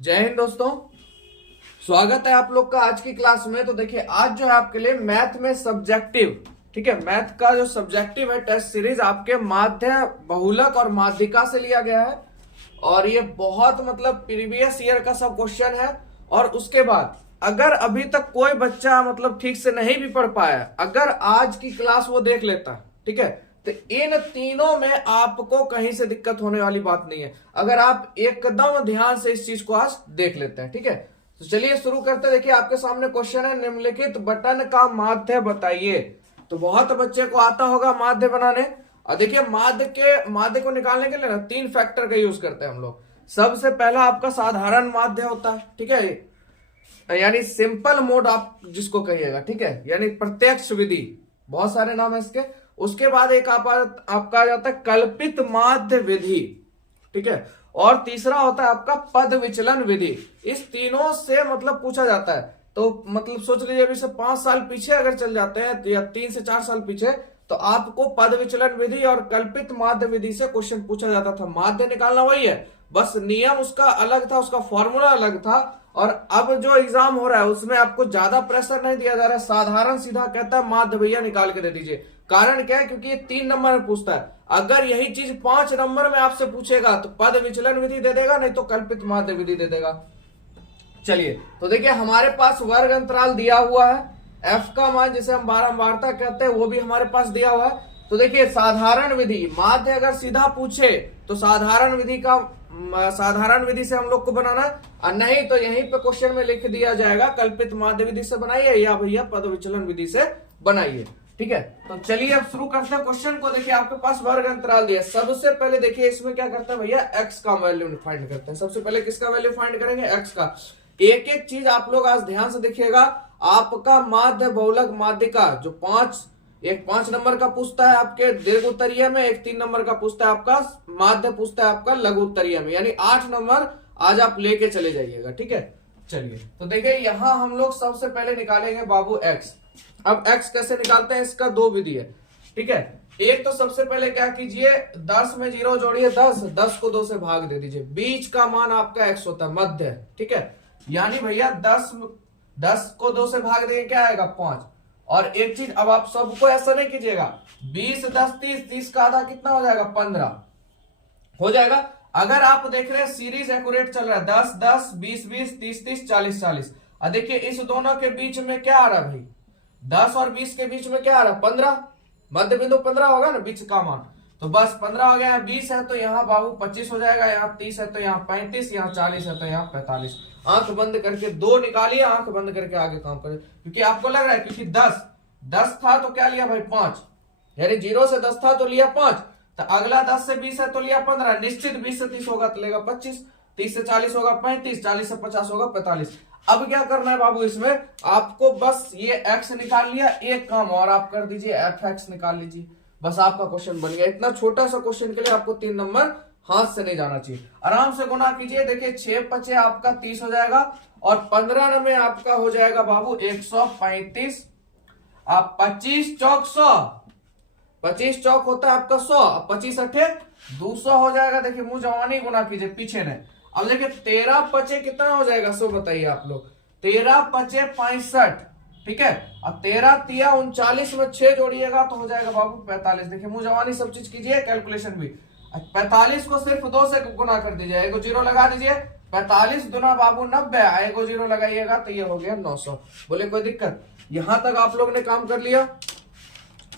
जय हिंद दोस्तों। स्वागत है आप लोग का आज की क्लास में। तो देखिए आज जो है आपके लिए मैथ में सब्जेक्टिव, ठीक है, मैथ का जो सब्जेक्टिव है टेस्ट सीरीज आपके माध्य, बहुलक और माध्यिका से लिया गया है। और ये बहुत मतलब प्रीवियस ईयर का सब क्वेश्चन है। और उसके बाद अगर अभी तक कोई बच्चा मतलब ठीक से नहीं भी पढ़ पाया, अगर आज की क्लास वो देख लेता, ठीक है, तो इन तीनों में आपको कहीं से दिक्कत होने वाली बात नहीं है, अगर आप एकदम ध्यान से इस चीज को आज देख लेते हैं। ठीक है, तो चलिए शुरू करते हैं। देखिए आपके सामने क्वेश्चन है, निम्नलिखित बटन का माध्य बताइए। तो बहुत बच्चे को आता होगा माध्य बनाने। और देखिए माध्य को निकालने के लिए ना 3 फैक्टर का यूज करते हैं हम लोग। सबसे पहला आपका साधारण माध्य होता है, ठीक है, यानी सिंपल मोड आप जिसको कहिएगा, ठीक है, यानी प्रत्यक्ष विधि, बहुत सारे नाम है इसके। उसके बाद एक आपका आ जाता है कल्पित माध्य विधि, ठीक है, और तीसरा होता है आपका पद विचलन विधि। इस तीनों से मतलब पूछा जाता है। तो मतलब सोच लीजिए अभी से 5 साल पीछे अगर चल जाते हैं या 3 से 4 साल पीछे, तो आपको पद विचलन विधि और कल्पित माध्य विधि से क्वेश्चन पूछा जाता था। माध्य निकालना वही है, बस नियम उसका अलग था, उसका फॉर्मूला अलग था। और अब जो एग्जाम हो रहा है उसमें आपको ज्यादा प्रेशर नहीं दिया जा रहा है, साधारण सीधा कहता है माध्य भैया निकाल के दे दीजिए। कारण क्या है, क्योंकि ये 3 नंबर में पूछता है। अगर यही चीज 5 नंबर में आपसे पूछेगा तो पद विचलन विधि दे देगा, नहीं तो कल्पित माध्य विधि दे देगा। चलिए तो देखिए हमारे पास वर्ग अंतराल दिया हुआ है, एफ का मान जिसे हम बारंबारता कहते हैं वो भी हमारे पास दिया हुआ है। तो देखिए साधारण विधि, माध्य अगर सीधा पूछे तो साधारण विधि से हम लोग को बनाना है, और नहीं तो यहीं पे क्वेश्चन में लिख दिया जाएगा कल्पित माध्य विधि से बनाइए या भैया पद विचलन विधि से बनाइए। ठीक है, तो चलिए अब शुरू करते हैं क्वेश्चन को। देखिए आपके पास वर्ग अंतराल दिया। सबसे पहले देखिए इसमें क्या करते हैं भैया, एक्स का वैल्यू फाइंड करते हैं। सबसे पहले किसका वैल्यू फाइंड करेंगे, एक्स का। एक एक चीज आप लोग आज ध्यान से देखिएगा। आपका माध्य, बहुलक, माध्यिका जो 5 नंबर का पूछता है आपके दीर्घ उत्तरीय में, एक 3 नंबर का पूछता है आपका माध्य, पूछता है आपका लघु उत्तरीय में, यानी 8 नंबर आज आप लेके चले जाइएगा। ठीक है, चलिए तो देखिए यहां हम लोग सबसे पहले निकालेंगे बाबू एक्स। अब एक्स कैसे निकालते हैं, इसका 2 विधि है। ठीक है, एक तो सबसे पहले क्या कीजिए, 10 में 0 जोड़िए 10 को 2 से भाग दे दीजिए। बीच का मान आपका एक्स होता है, मध्य। ठीक है, यानी भैया 10 को 2 से भाग देंगे क्या आएगा, 5। और एक चीज अब आप सबको ऐसा नहीं कीजिएगा, 20 10 30 का आधा कितना हो जाएगा, 15 हो जाएगा। अगर आप देख रहे हैं सीरीज एक्यूरेट चल रहा है, 10 10 20 20 30 30 40 40। और देखिए इस दोनों के बीच में क्या आ रहा है भाई, 10 और 20 के बीच में क्या आ रहा है, 15। मध्य बिंदु 15 होगा ना बीच का मान, तो बस 15 हो गया। 20 है तो यहाँ बाबू 25 हो जाएगा, यहाँ 30 है तो यहाँ 35, यहाँ 40 है तो यहाँ 45। आंख बंद करके 2 निकालिए, आंख बंद करके आगे काम करिए, क्योंकि आपको लग रहा है क्योंकि 10 था तो क्या लिया भाई, 5, यानी 0 से 10 था तो लिया 5। तो अगला 10 से 20 है तो लिया 15, निश्चित 20 से 30 होगा तो लेगा 25, 30 से 40 होगा 35, 40 से 50 होगा 45। अब क्या करना है बाबू, इसमें आपको बस ये x निकाल लिया, एक काम और आप कर दीजिए, fx निकाल लीजिए, बस आपका क्वेश्चन बन गया। इतना छोटा सा क्वेश्चन के लिए आपको 3 नंबर हाथ से नहीं जाना चाहिए। आराम से गुना कीजिए, देखिए 6 5 आपका 30 हो जाएगा, और 15 में आपका हो जाएगा बाबू 135। आप 25 चौक 100, 25 चौक होता है आपका 100, 25 अठे 200 हो जाएगा। देखिए मुंह जवानी गुना कीजिए, पीछे ने। अब देखिए 13 पचे कितना हो जाएगा, सो बताइए आप लोग, 13 पचे 65। ठीक है, अब 13 तिया 39 में 6 जोड़िएगा तो हो जाएगा बाबू 45। देखिए मुंह जवानी सब चीज कीजिए, कैलकुलेशन भी। 45 को सिर्फ 2 से गुना कर दीजिए, एगो 0 लगा दीजिए, 45 दुना बाबू 90, एगो 0 लगाइएगा तो ये हो गया 900। बोले कोई दिक्कत, यहां तक आप लोग ने काम कर लिया।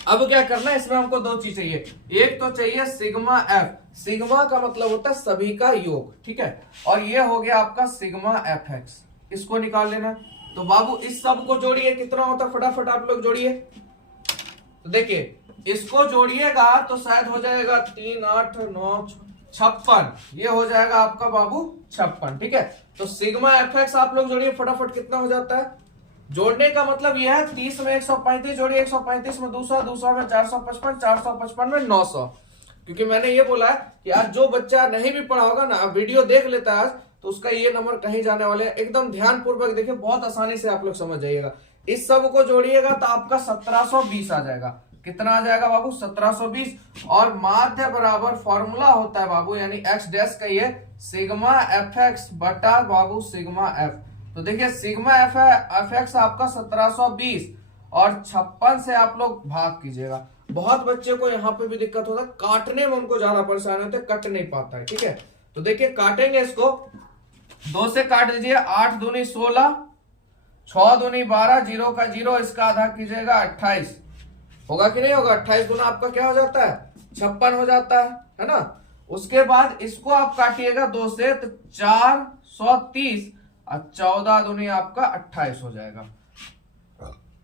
अब क्या करना है, इसमें हमको 2 चीज चाहिए। एक तो चाहिए सिग्मा एफ, सिग्मा का मतलब होता है सभी का योग, ठीक है, और ये हो गया आपका सिग्मा एफ एक्स, इसको निकाल लेना। तो बाबू इस सब को जोड़िए, कितना होता है फटाफट आप लोग जोड़िए। तो देखिए इसको जोड़िएगा तो शायद हो जाएगा 3 8 9 56, ये हो जाएगा आपका बाबू 56। ठीक है, तो सिग्मा एफ एक्स आप लोग जोड़िए फटाफट, कितना हो जाता है। जोड़ने का मतलब यह है 30 में 135 जोड़िए, 135 में 200, 200 में 455, 455 में 900। क्योंकि मैंने ये बोला है कि आज जो बच्चा नहीं भी पढ़ा होगा ना, वीडियो देख लेता है आज, तो उसका ये नंबर कहीं जाने वाले हैं। एकदम ध्यान पूर्वक देखिए, बहुत आसानी से आप लोग समझ जाइएगा। इस सब को जोड़िएगा तो आपका 1720 आ जाएगा। कितना आ जाएगा बाबू 1720। और माध्य बराबर फॉर्मूला होता है बाबू, यानी एक्स डैश का ये सिग्मा एफ एक्स बटा बाबू सिग्मा एफ। तो देखिए सिग्मा एफ एक्स आपका 1720 और 56 से आप लोग भाग कीजिएगा। बहुत बच्चे को यहाँ पे भी दिक्कत होता है, काटने में उनको ज्यादा परेशानी होती है, कट नहीं पाता है। ठीक है, तो देखिए काटेंगे इसको, 2 से काट दीजिए, 8 दूनी 16, 6 दूनी 12, 0 का 0, इसका आधा कीजिएगा 28। होगा कि नहीं होगा? 28 गुना आपका क्या हो जाता है 56 हो जाता है ना। उसके बाद इसको आप काटिएगा 2 से, तो 430 और 14 दूनी आपका 28 हो जाएगा।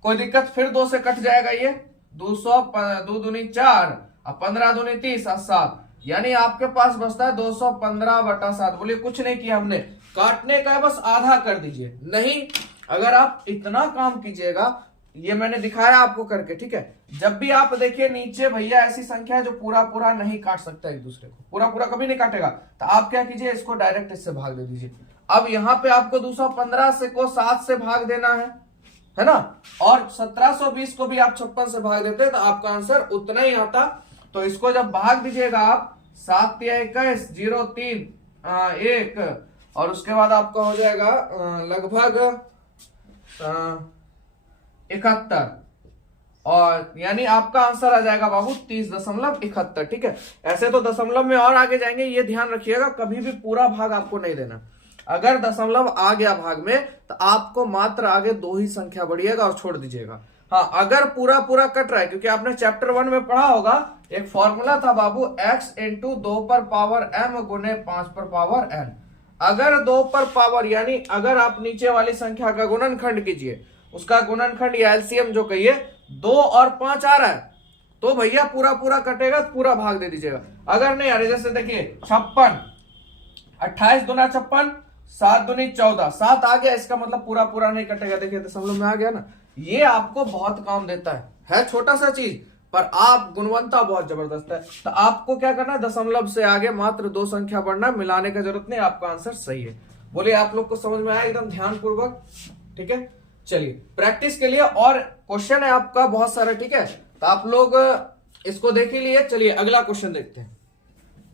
कोई दिक्कत? फिर 2 से कट जाएगा ये, 200, 2 दूनी 4 और 15 दूनी 30 और 7, यानी आपके पास बचता है 215 बटा 7। बोलिए कुछ नहीं किया हमने, काटने का है, बस आधा कर दीजिए। नहीं, अगर आप इतना काम कीजिएगा, ये मैंने दिखाया आपको करके, ठीक है। जब भी आप देखिए नीचे भैया ऐसी संख्या है जो पूरा पूरा नहीं काट सकता एक दूसरे को, पूरा पूरा कभी नहीं काटेगा, तो आप क्या कीजिए, इसको डायरेक्ट इससे भाग दे दीजिए। अब यहाँ पे आपको 215 से को 7 से भाग देना है ना, और 1720 को भी आप 56 से भाग देते तो आपका आंसर उतना ही आता। तो इसको जब भाग दीजिएगा आप, 7 या 21, 0 3 1, और उसके बाद आपका हो जाएगा लगभग 71, और यानी आपका आंसर आ जाएगा बाबू 30.71। ठीक है, ऐसे तो दशमलव में और आगे जाएंगे, ये ध्यान रखिएगा, कभी भी पूरा भाग आपको नहीं देना। अगर दशमलव आ गया भाग में तो आपको मात्र आगे 2 ही संख्या बढ़िएगा और छोड़ दीजिएगा। हाँ, अगर पूरा पूरा कट रहा है, क्योंकि आपने चैप्टर 1 में पढ़ा होगा, एक फॉर्मूला था बाबू, x इंटू 2 पर पावर m गुने 5 पर पावर n। अगर 2 पर पावर, यानी अगर आप नीचे वाली संख्या का गुणनखंड कीजिए, उसका गुणनखंड या एलसीएम जो कहिए, 2 और 5 आ रहा है, तो भैया पूरा पूरा कटेगा तो पूरा भाग दे दीजिएगा। अगर नहीं आ रहा, जैसे देखिए 56, 28 दूना 56, 7 दूनी 14, 7 आ गया, इसका मतलब पूरा पूरा नहीं कटेगा। देखिए दशमलव में आ गया ना, ये आपको बहुत काम देता है छोटा सा चीज, पर आप गुणवत्ता बहुत जबरदस्त है। तो आपको क्या करना है, दशमलव से आगे मात्र 2 संख्या बढ़ना, मिलाने का जरूरत नहीं, आपका आंसर सही है। बोलिए आप लोग को समझ में आया एकदम ध्यान पूर्वक? ठीक है, चलिए प्रैक्टिस के लिए और क्वेश्चन है आपका बहुत सारा। ठीक है, तो आप लोग इसको देख ही लिए। चलिए अगला क्वेश्चन देखते हैं।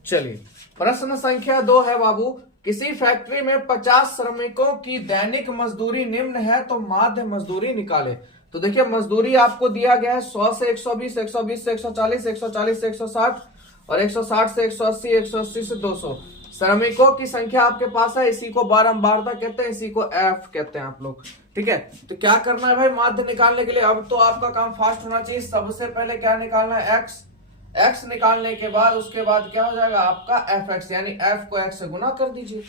चलिए प्रश्न संख्या 2 है बाबू, किसी फैक्ट्री में 50 श्रमिकों की दैनिक मजदूरी निम्न है, तो माध्य मजदूरी निकाले। तो देखिए मजदूरी आपको दिया गया है 100 से 120, 120 से 140, 140 से 160 और 160 से 180, 180 से 200। श्रमिकों की संख्या आपके पास है, इसी को बारंबारता कहते हैं, इसी को एफ कहते हैं आप लोग। ठीक है, तो क्या करना है भाई माध्य निकालने के लिए? अब तो आपका काम फास्ट होना चाहिए। सबसे पहले क्या निकालना है, एक्स निकालने के बाद उसके बाद क्या हो जाएगा आपका एफ एक्स, यानी एफ को एक्स से गुना कर दीजिए,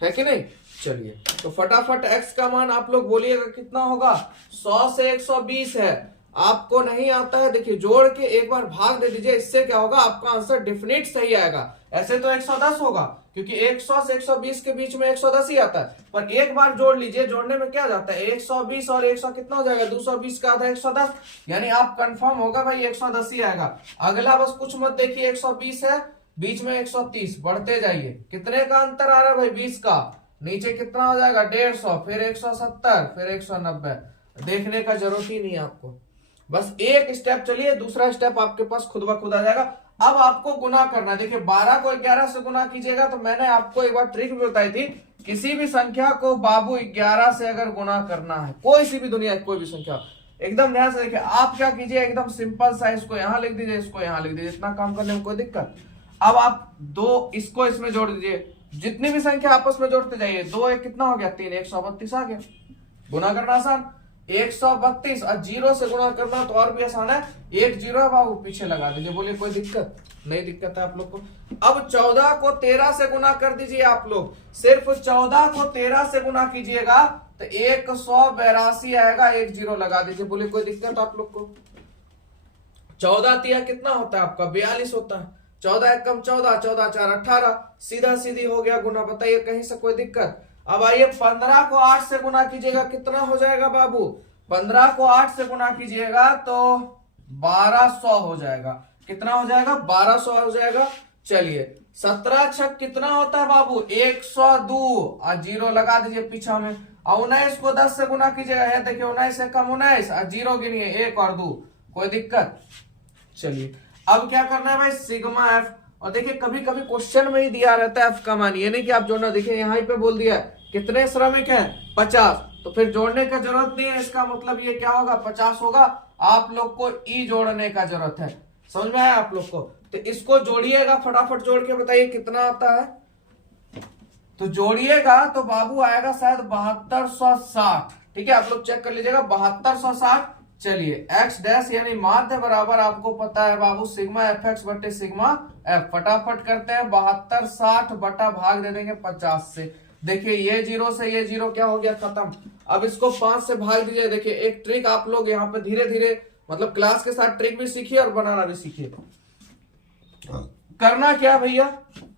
है कि नहीं? चलिए तो फटाफट एक्स का मान आप लोग बोलिएगा कितना होगा। 100 से 120 है, आपको नहीं आता है, देखिए जोड़ के एक बार भाग दे दीजिए, इससे क्या होगा आपका आंसर डेफिनेट सही आएगा। ऐसे तो 110 होगा, क्योंकि 100 से 120 के बीच में 110 ही आता है, पर एक बार जोड़ लीजिए, जोड़ने में क्या जाता है 120 और 100 कितना हो जाएगा, 220 का आधा 110, यानी आप कंफर्म होगा भाई 110 ही आएगा। अगला बस कुछ मत देखिए, 120 है, बीच में 130, बढ़ते जाइए, कितने का अंतर आ रहा है भाई 20 का, नीचे कितना हो जाएगा 150, फिर 170, फिर 190, देखने का जरूरत ही नहीं है आपको, बस एक स्टेप चलिए, दूसरा स्टेप आपके पास खुद ब खुद आ जाएगा। अब आपको गुना करना, देखिए 12 को 11 से गुना कीजिएगा, तो मैंने आपको एक बार ट्रिक भी बताई थी, किसी भी संख्या को बाबू 11 से अगर गुना करना है, कोई सी भी दुनिया कोई भी संख्या, एकदम ध्यान से देखिए, आप क्या कीजिए, एकदम सिंपल सा, इसको यहां लिख दीजिए, इसको यहां लिख दीजिए, इतना काम करने में कोई दिक्कत। अब आप 2 इसको इसमें जोड़ दीजिए, जितनी भी संख्या आपस में जोड़ते जाइए, 2 एक कितना हो गया 3, 132 आ गया, गुना करना आसान। 132 और 0 से गुणा करना तो और भी आसान है, 1 0 है बाबू, पीछे लगा दीजिए, बोलिए कोई दिक्कत नहीं? दिक्कत है आप लोग को? अब 14 को 13 से गुना कर दीजिए आप लोग, सिर्फ 14 को 13 से गुना कीजिएगा तो 182 आएगा, 1 0 लगा दीजिए, बोलिए कोई दिक्कत आप लोग को? 14 तिया कितना होता है आपका 42 होता है, 14 एक कम 14, 14 4 18, सीधा सीधी हो गया गुना, बताइए कहीं से कोई दिक्कत? अब आइए 15 को 8 से गुना कीजिएगा, कितना हो जाएगा बाबू? 15 को 8 से गुना कीजिएगा तो 1200 हो जाएगा, कितना हो जाएगा 1200 हो जाएगा। चलिए 17 छक कितना होता है बाबू 102, और 0 लगा दीजिए पीछा में। और 19 को 10 से गुना कीजिएगा, है देखिए 19 से कम 19, और 0 गिनिए 1 और 2, कोई दिक्कत? चलिए अब क्या करना है भाई, सिग्मा एफ। और देखिए कभी कभी क्वेश्चन में ही दिया रहता है एफ का मान, ये नहीं कि आप जोड़ना, देखिए यहाँ पे बोल दिया है कितने श्रमिक हैं 50, तो फिर जोड़ने का जरूरत नहीं है, इसका मतलब ये क्या होगा 50 होगा। आप लोग को ई जोड़ने का जरूरत है, समझ में आया आप लोग को। तो इसको जोड़िएगा, फटाफट जोड़ के बताइए कितना आता है। तो जोड़िएगा तो बाबू आएगा शायद 7260, ठीक है, आप लोग चेक कर लीजिएगा 7260। चलिए एक्स डैश यानी माध्य बराबर आपको पता है बाबू सिग्मा एफ एक्स बटे सिग्मा एफ। फटाफट करते हैं, 7260 बटा भाग दे देंगे 50 से। देखिए ये जीरो से ये जीरो क्या हो गया, खत्म। अब इसको 5 से भाग दीजिए। देखिए एक ट्रिक आप लोग यहाँ पे धीरे धीरे मतलब क्लास के साथ ट्रिक भी सीखिए और बनाना भी सीखिए। करना क्या भैया,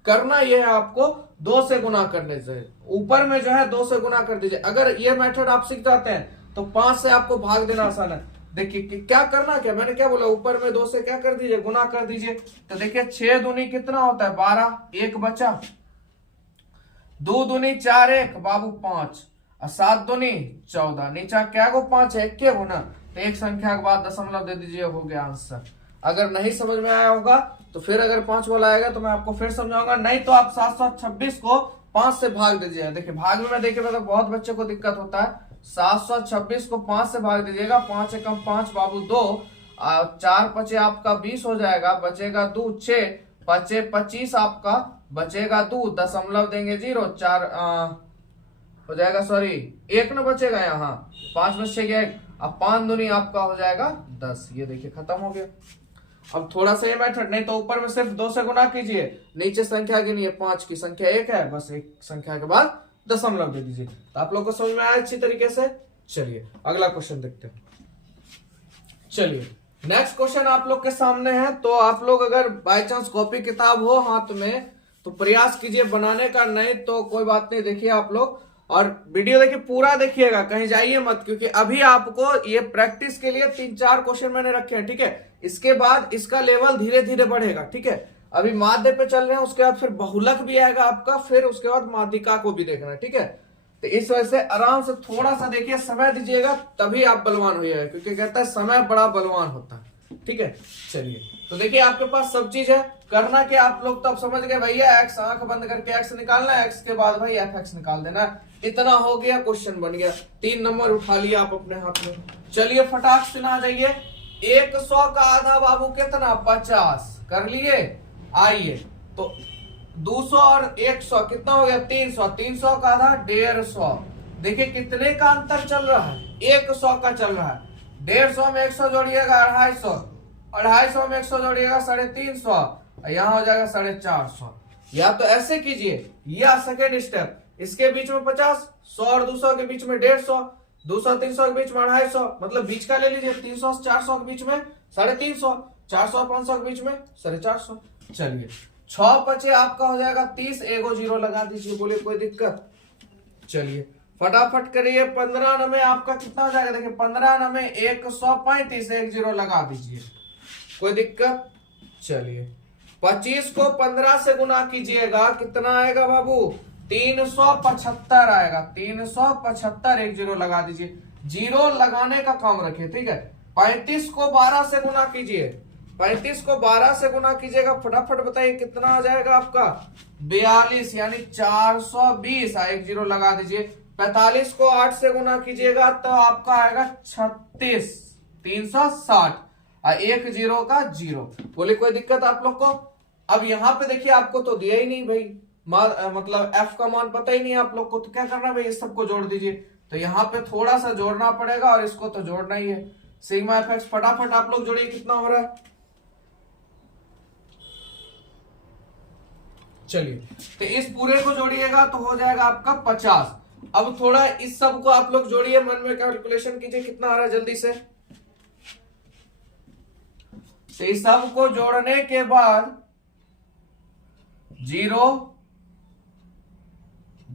करना यह है आपको 2 से गुना करने से, ऊपर में जो है 2 से गुना कर दीजिए। अगर ये मेथड आप सीख जाते हैं तो 5 से आपको भाग देना आसान है। देखिए क्या करना, क्या मैंने क्या बोला, ऊपर में 2 से क्या कर दीजिए, गुना कर दीजिए। तो देखिए 6 दूनी कितना होता है 12, एक बचा, 2 दूनी 4, एक बाबू 5, और 7 दूनी 14, नीचा क्या को 5 है, एक गुना, तो एक संख्या के बाद दशमलव दे दीजिए, हो गया आंसर। अगर नहीं समझ में आया होगा तो फिर अगर 5 वाला आएगा तो मैं आपको फिर समझाऊंगा, नहीं तो आप 726 को 5 से भाग दीजिए। देखिए भाग में देखिए मतलब बहुत बच्चे को दिक्कत होता है। 726 को 5 से भाग दीजिएगा, 5 एकम 5 बाबू 2, 4 पचे आपका 20 हो जाएगा, बचेगा 2, 6 पचे 25 आपका, बचेगा 2, दशमलव देंगे 0, 4 हो जाएगा, सॉरी 1 न बचेगा यहाँ, 5 बचेगा 1, अब 5 दूनी आपका हो जाएगा 10। ये देखिए खत्म हो गया। अब थोड़ा सा ये मेथड, नहीं तो ऊपर में सिर्फ 2 से गुना कीजिए, नीचे संख्या गिनिए, 5 की संख्या 1 है, बस एक संख्या के बाद दशमलव दे दीजिए। तो आप लोग को समझ में आया अच्छी तरीके से। चलिए अगला क्वेश्चन देखते हैं। चलिए नेक्स्ट क्वेश्चन आप लोग के सामने है। तो आप लोग अगर बाय चांस कॉपी किताब हो हाथ में तो प्रयास कीजिए बनाने का, नहीं तो कोई बात नहीं। देखिए आप लोग और वीडियो देखिए पूरा देखिएगा, कहीं जाइए मत, क्योंकि अभी आपको ये प्रैक्टिस के लिए 3-4 क्वेश्चन मैंने रखे हैं, ठीक है। इसके बाद इसका लेवल धीरे धीरे बढ़ेगा, ठीक है। अभी माध्य पे चल रहे हैं, उसके बाद फिर बहुलक भी आएगा आपका, फिर उसके बाद माध्यिका को भी देखना है, ठीक है। तो इस वजह से आराम से थोड़ा सा देखिए, समय दीजिएगा तभी आप बलवान होइएगा, क्योंकि कहता है समय बड़ा बलवान होता है, ठीक है। चलिए तो देखिए आपके पास सब चीज है, करना क्या आप लोग तो अब समझ गए भैया, एक्स आंख बंद करके एक्स निकालना है, एक्स के बाद भाई एफ एक्स निकाल देना है, इतना हो गया, क्वेश्चन बन गया। 3 नंबर उठा लिया आप अपने हाथ में। चलिए फटाक से ना जाइए, 100 का आधा बाबू कितना 50 कर लिए। आइए तो 200 और 100 कितना हो गया 300, 300 का आधा 150। देखिए कितने का अंतर चल रहा है, 100 का चल रहा है। 150 में 100 जोड़िएगा 250, 250 में 100 जोड़िएगा 350, यहाँ हो जाएगा 450। या तो ऐसे कीजिए, या सेकेंड स्टेप, इसके बीच में 50, 100 और 200 के बीच में 150, 200 300 के बीच में 250, मतलब बीच का ले लीजिए, 300 से 400 के बीच में 350, 400 500 के बीच में 450। चलिए 6 बचे आपका हो जाएगा 30, एगो 0 लगा दीजिए, बोले कोई दिक्कत। चलिए फटाफट करिए, 15 नंबर आपका कितना हो जाएगा, देखिए 15 नंबर 135, एक 0 लगा दीजिए, कोई दिक्कत। चलिए 25 को 15 से गुना कीजिएगा, कितना आएगा बाबू 375 आएगा, 375, एक 0 लगा दीजिए, 0 लगाने का काम रखिए, ठीक है। 35 को 12 से गुना कीजिए, 35 को 12 से गुना कीजिएगा, फटाफट बताइए कितना आ जाएगा आपका 42 यानी 420, एक 0 लगा दीजिए। 45 को 8 से गुना कीजिएगा तो आपका आएगा 36, 360, एक 0 का 0, बोले कोई दिक्कत आप लोग को। अब यहाँ पे देखिए आपको तो दिया ही नहीं भाई, मतलब f का मान पता ही नहीं आप लोग को, तो क्या करना भाई इस सबको जोड़ दीजिए। तो यहाँ पे थोड़ा सा जोड़ना पड़ेगा और इसको तो जोड़ना ही है। सिग्मा एफ एक्स फटाफट आप लोग जोड़िए, कितना हो रहा है। चलिए तो इस पूरे को जोड़िएगा तो हो जाएगा आपका 50। अब थोड़ा इस सब को आप लोग जोड़िए, मन में कैलकुलेशन कीजिए कितना आ रहा है जल्दी से। तो इस सब को जोड़ने के बाद 0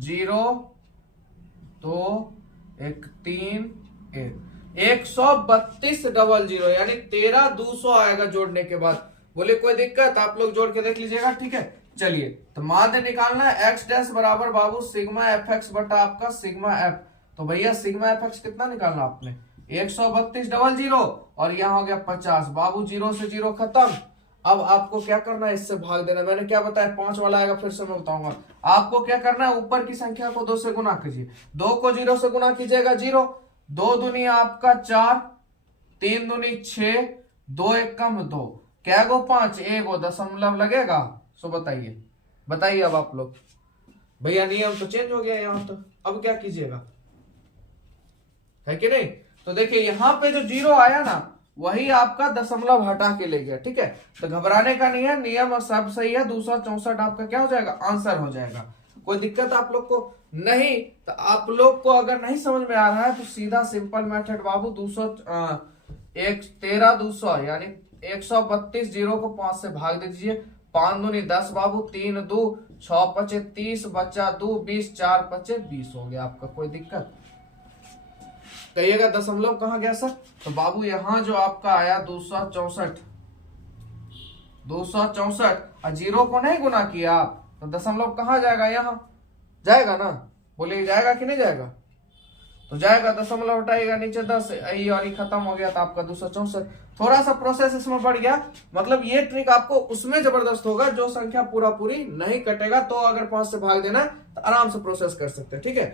0 2 1 3 1 132 डबल 0 यानी 13,200 आएगा जोड़ने के बाद, बोले कोई दिक्कत, आप लोग जोड़ के देख लीजिएगा, ठीक है। चलिए तो माध्य निकालना है, एक्स डैश बराबर बाबू सिग्मा एफ एक्स बटा आपका सिग्मा एफ। तो भैया सिग्मा एफ एक्स कितना निकालना आपने, 132 डबल जीरो और यहाँ हो गया 50। बाबू जीरो से जीरो खत्म। अब आपको क्या करना है, इससे भाग देना। मैंने क्या बताया, 5 वाला आएगा, फिर से मैं बताऊंगा। आपको क्या करना है, ऊपर की संख्या को 2 से गुना कीजिए। 2 को 0 से गुना कीजिएगा 0, 2 दूनी आपका 4, 3 दूनी 6, 2 एक कम 2, क्या गो 5, एक दशमलव लगेगा। सो बताइए बताइए अब आप लोग। भैया नियम तो चेंज हो गया यहाँ तो, अब क्या कीजिएगा, है कि नहीं। तो देखिए यहाँ पे जो 0 आया ना, वही आपका दशमलव हटा के ले गया। ठीक है, तो घबराने का नहीं है, नियम सब सही है। 264 आपका क्या हो जाएगा, आंसर हो जाएगा। कोई दिक्कत आप लोग को नहीं। तो आप लोग को अगर नहीं समझ में आ रहा है तो सीधा सिंपल मेथड बाबू 13,200 यानी 132 जीरो को 5 से भाग दे दीजिए। 5 दूनी 10 बाबू, 3 2 6 पचे 30 बचा 2 20, 4 पचे 20 हो गया आपका। कोई दिक्कत कहिएगा दशमलव कहाँ गया सर। तो बाबू यहाँ जो आपका आया 264 और जीरो को नहीं गुना किया आप, तो दशमलव कहाँ जाएगा, यहाँ जाएगा ना। बोलिए जाएगा कि नहीं जाएगा, तो जाएगा। दशमलव हटाएगा नीचे 10, यही और खत्म हो गया। तो आपका 264। थोड़ा सा प्रोसेस इसमें बढ़ गया, मतलब ये ट्रिक आपको उसमें जबरदस्त होगा जो संख्या पूरा पूरी नहीं कटेगा। तो अगर 5 से भाग देना तो आराम से प्रोसेस कर सकते हैं। ठीक है,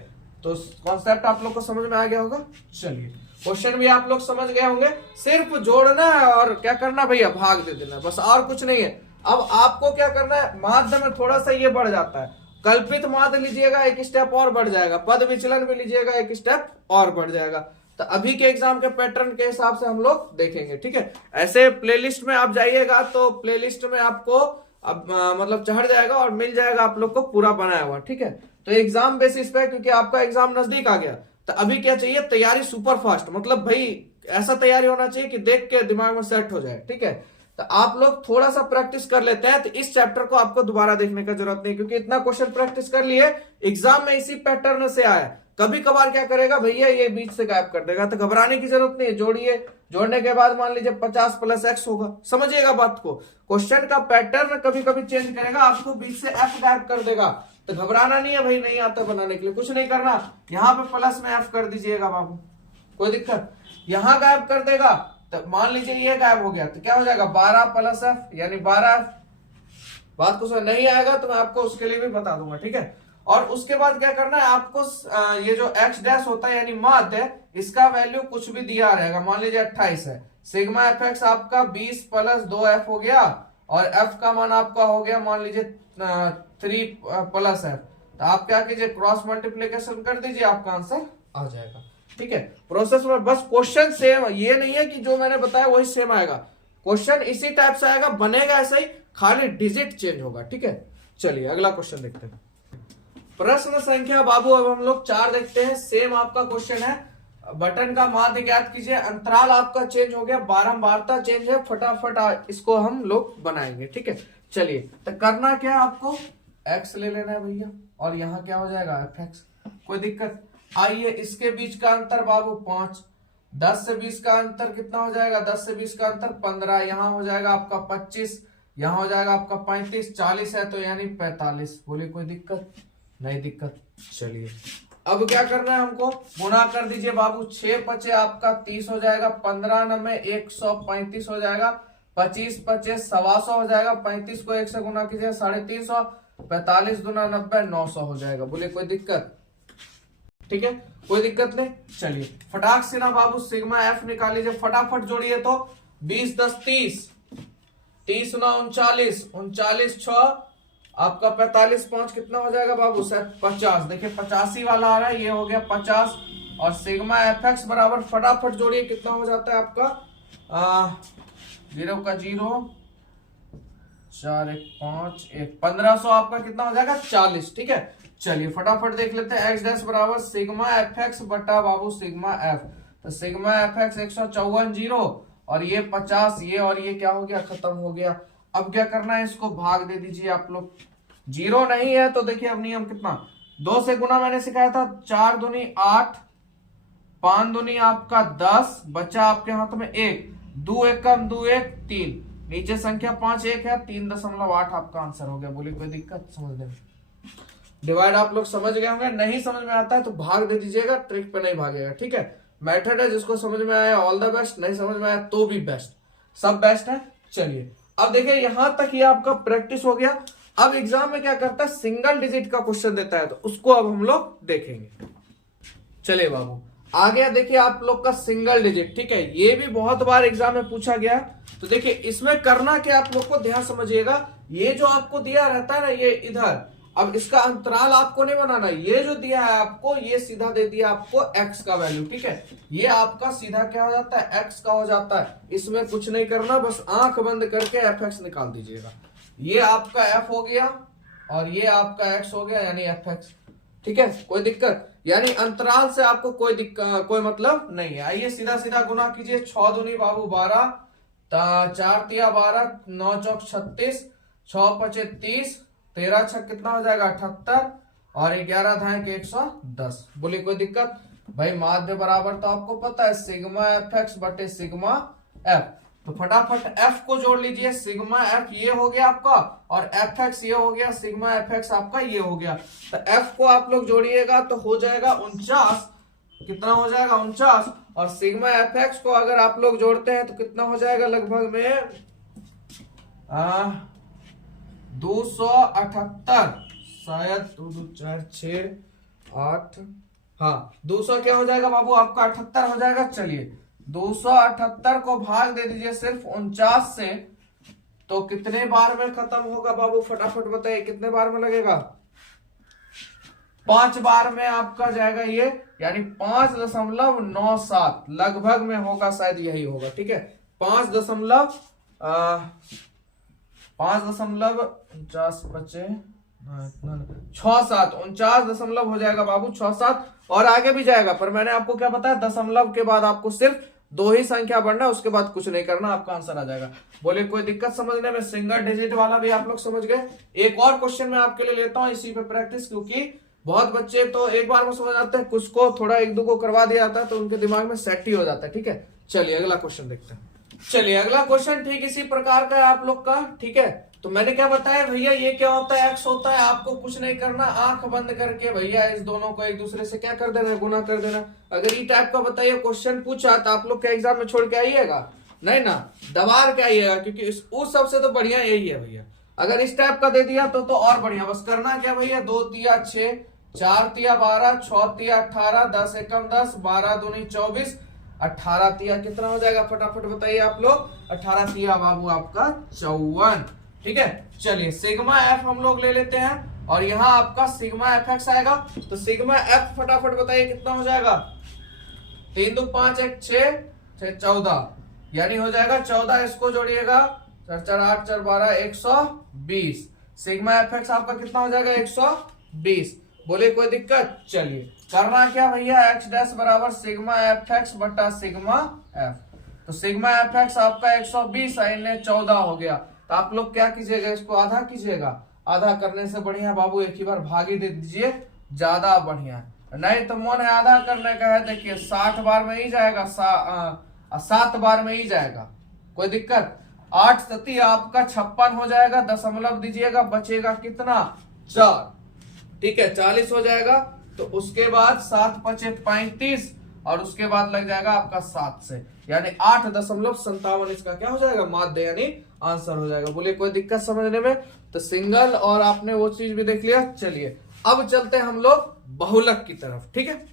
तो कॉन्सेप्ट आप लोग को समझ में आ गया होगा। चलिए क्वेश्चन भी आप लोग समझ गए होंगे। सिर्फ जोड़ना है और क्या करना भैया, भाग दे देना, बस और कुछ नहीं है। अब आपको क्या करना है, माध्य में थोड़ा सा ये बढ़ जाता है। कल्पित माध्य लीजिएगा, एक स्टेप और बढ़ जाएगा। पद विचलन भी लीजिएगा, एक स्टेप और बढ़ जाएगा। तो अभी के एग्जाम के पैटर्न के हिसाब से हम लोग देखेंगे। ठीक है, ऐसे प्लेलिस्ट में आप जाइएगा तो प्लेलिस्ट में आपको अब मतलब चढ़ जाएगा और मिल जाएगा आप लोग को पूरा बनाया हुआ। ठीक है, तो एग्जाम बेसिस पे, क्योंकि आपका एग्जाम नजदीक आ गया, तो अभी क्या चाहिए, तैयारी सुपर फास्ट। मतलब भाई ऐसा तैयारी होना चाहिए कि देख के दिमाग में सेट हो जाए। ठीक है, तो आप लोग थोड़ा सा प्रैक्टिस कर लेते हैं तो इस चैप्टर को आपको दोबारा देखने का जरूरत नहीं, क्योंकि इतना क्वेश्चन प्रैक्टिस कर लिए, एग्जाम में इसी पैटर्न से आया। कभी कभार क्या करेगा भैया, ये बीच से गायब कर देगा, तो घबराने की जरूरत नहीं है। जोड़िए, जोड़ने के बाद मान लीजिए 50 + x होगा। समझिएगा बात को, क्वेश्चन का पैटर्न कभी कभी चेंज करेगा, आपको बीच से f गायब कर देगा। तो घबराना नहीं है भाई, नहीं आता बनाने के लिए, कुछ नहीं करना। यहाँ पे प्लस में f कर दीजिएगा बाबू, कोई दिक्कत। यहाँ गायब कर देगा, तो मान लीजिए ये गायब हो गया, तो क्या हो जाएगा 12 + f यानी 12f। बात को समझ नहीं आएगा तो मैं आपको उसके लिए भी बता दूंगा। ठीक है, और उसके बाद क्या करना है आपको, ये जो x डैश होता है यानी माध्य, इसका वैल्यू कुछ भी दिया रहेगा। मान लीजिए 28 है, सिग्मा fx आपका 20 + 2f हो गया, और f का मान आपका हो गया मान लीजिए 3 + f। तो आप क्या कीजिए, क्रॉस मल्टीप्लीकेशन कर दीजिए, आपका आंसर आ जाएगा। ठीक है, प्रोसेस में बस क्वेश्चन सेम, ये नहीं है कि जो मैंने बताया वही सेम आएगा। क्वेश्चन इसी टाइप से आएगा, बनेगा ऐसा ही, खाली डिजिट चेंज होगा। ठीक है, चलिए अगला क्वेश्चन देखते हैं। प्रश्न संख्या बाबू अब हम लोग 4 देखते हैं। सेम आपका क्वेश्चन है, बटन का माध्य ज्ञात कीजिए। अंतराल आपका चेंज हो गया, बारंबारता चेंज है। फटाफट इसको हम लोग बनाएंगे। ठीक है, चलिए तो करना क्या है, आपको x ले लेना है भैया, और यहाँ क्या हो जाएगा fx। कोई दिक्कत। आइए इसके बीच का अंतर बाबू 5, 10 से 20 का अंतर कितना हो जाएगा, 10 से 20 का अंतर 15, यहाँ हो जाएगा आपका 25, यहाँ हो जाएगा आपका 35, 40 है तो यानी 45। बोलिए कोई दिक्कत नहीं, दिक्कत। चलिए अब क्या करना है हमको, गुना कर दीजिए बाबू। 6 पचे आपका 30 हो जाएगा, 15 9 135 हो जाएगा, 25 पचे 125 हो जाएगा, 35 को 1 से गुना कीजिए 350, 45 दूना 90 900 हो जाएगा। बोलिए कोई दिक्कत। ठीक है, कोई दिक्कत नहीं। चलिए फटाक से ना बाबू सिग्मा एफ निकाल लीजिए, फटाफट जोड़िए। तो 20 10 30, 30 9 39, 39 6 आपका 45 5 कितना हो जाएगा बाबू, सर 50। देखिए 85 वाला आ रहा है, ये हो गया 50। और सिग्मा एफ एक्स बराबर, फटाफट जोड़िए कितना हो जाता है आपका, 0 का 0 4 1 5 1 1500 आपका कितना हो जाएगा 40। ठीक है, चलिए फटाफट देख लेते हैं। एक्स डैश बराबर सिग्मा एफ एक्स बटा बाबू सिग्मा एफ। तो सिग्मा एफ एक्स 154 0 और ये 50, ये और ये क्या हो गया, खत्म हो गया। अब क्या करना है, इसको भाग दे दीजिए आप लोग। 0 नहीं है तो देखिए अब नियम कितना, 2 से गुना मैंने सिखाया था। 4 दूनी 8, 5 दूनी आपका 10, बचा आपके हाथ में 1, 2 1 कम 2 1 3, नीचे संख्या 5 1 है, 3.8 आपका आंसर हो गया। बोलिए कोई दिक्कत समझने में। डिवाइड आप लोग समझ गए होंगे, नहीं समझ में आता है तो भाग दे दीजिएगा, ट्रिक पे नहीं भागेगा। ठीक है, मेथड है, जिसको समझ में आया ऑल द बेस्ट, नहीं समझ में आया तो भी बेस्ट, सब बेस्ट है। चलिए अब देखिए यहां तक ये आपका प्रैक्टिस हो गया। अब एग्जाम में क्या करता है, सिंगल डिजिट का क्वेश्चन देता है, तो उसको अब हम लोग देखेंगे। चलिए बाबू आ गया, देखिए आप लोग का सिंगल डिजिट, ठीक है, ये भी बहुत बार एग्जाम में पूछा गया। तो देखिए इसमें करना क्या आप लोग को ध्यान समझिएगा, ये जो आपको दिया रहता है ना ये इधर, अब इसका अंतराल आपको नहीं बनाना, ये जो दिया है आपको ये सीधा दे दिया आपको x का वैल्यू, ठीक है, ये आपका सीधा क्या हो जाता है x का हो जाता है। इसमें कुछ नहीं करना, बस आंख बंद करके fx निकाल दीजिएगा। ये आपका f हो गया और ये आपका x हो गया, यानी fx, ठीक है, कोई दिक्कत, यानी अंतराल से आपको कोई मतलब नहीं है। आइए सीधा सीधा गुना कीजिए, 6 दूनी बाबू 12, 4 तिया 12, 9 चौक 36, 6 पचे 30, 13 छक कितना हो जाएगा 78 और 11 धाए के 110। बोलिए कोई दिक्कत भाई, माध्य बराबर तो आपको पता है सिग्मा एफ एक्स बटे सिग्मा एफ, तो फटाफट एफ को जोड़ लीजिए, सिग्मा एफ ये हो गया आपका और एफ एक्स ये हो गया, सिग्मा एफ एक्स आपका ये हो गया। तो एफ को आप लोग जोड़िएगा तो हो जाएगा 49, कितना हो जाएगा 49, और सिग्मा एफ एक्स को अगर आप लोग जोड़ते हैं तो कितना हो जाएगा लगभग में 278, शायद 2 2 4 6 8, हाँ 200 क्या हो जाएगा बाबू आपका 78 हो जाएगा। चलिए 278 को भाग दे दीजिए सिर्फ 49 से, तो कितने बार में खत्म होगा बाबू, फटाफट बताइए कितने बार में लगेगा, 5 बार में आपका जाएगा ये, यानी 5.97 लगभग में होगा, शायद यही होगा, ठीक है, 5.49 बचे 6-7 49 हो जाएगा बाबू, 6-7 और आगे भी जाएगा, पर मैंने आपको क्या बताया, दशमलव के बाद आपको सिर्फ 2 ही संख्या बढ़ना, उसके बाद कुछ नहीं करना, आपका आंसर आ जाएगा। बोले कोई दिक्कत समझने में, सिंगल डिजिट वाला भी आप लोग समझ गए। एक और क्वेश्चन मैं आपके लिए लेता हूं इसी पे प्रैक्टिस, क्योंकि बहुत बच्चे तो एक बार में समझ आते हैं, कुछ को थोड़ा 1-2 को करवा दिया जाता है तो उनके दिमाग में सेट ही हो जाता है, ठीक है। चलिए अगला क्वेश्चन देखते हैं। चलिए अगला क्वेश्चन ठीक इसी प्रकार का है आप लोग का, ठीक है। तो मैंने क्या बताया भैया, ये क्या होता है x होता है, आपको कुछ नहीं करना, आंख बंद करके भैया इस दोनों को एक दूसरे से क्या कर देना, गुना कर देना। अगर ये टाइप का बताइए क्वेश्चन पूछा तो आप लोग क्या एग्जाम में छोड़ के आइएगा, नहीं ना, दबा के आइएगा, क्योंकि उस सबसे तो बढ़िया यही है भैया। अगर इस टाइप का दे दिया तो और बढ़िया, बस करना क्या भैया, 2 तिया 6, 4 तिया 12, 6 तिया 18, 10 एकम 10, 12 दूनी 24, 18 तिया कितना हो जाएगा, फटाफट बताइए आप लोग, 18 तिया बाबू आपका 54, ठीक है। चलिए सिग्मा एफ हम लोग ले लेते हैं और यहाँ आपका सिग्मा एफ एक्स आएगा, तो सिग्मा एफ फटाफट बताइए कितना हो जाएगा, 3 2 5 1 6 6 14, यानी हो जाएगा 14, इसको जोड़िएगा 4 4 8 4 12 120, सिग्मा एफ एक्स आपका कितना हो जाएगा 120। बोले कोई दिक्कत, चलिए करना क्या भैया, एक्स डैश बराबर सिग्मा एफ एक्स बटा सिग्मा एफ, तो सिग्मा एफ एक्स आपका 120 इन्हें 14 हो गया, तो आप लोग क्या कीजिएगा, इसको आधा कीजिएगा, आधा करने से बढ़िया बाबू एक ही बार भागी दे दीजिए, ज्यादा बढ़िया, नहीं तो मन है आधा करने का है, देखिए 60 बार में ही जाएगा, 7 बार में ही जाएगा, कोई दिक्कत, 8 सती आपका 56 हो जाएगा, दशमलव दीजिएगा, बचेगा कितना 4, ठीक है 40 हो जाएगा। तो उसके बाद 7 पचे 35 और उसके बाद लग जाएगा आपका 7 से, यानी 8.57 इसका क्या हो जाएगा, माध्य यानी आंसर हो जाएगा। बोलिए कोई दिक्कत समझने में, तो सिंगल और आपने वो चीज भी देख लिया। चलिए अब चलते हैं हम लोग बहुलक की तरफ, ठीक है।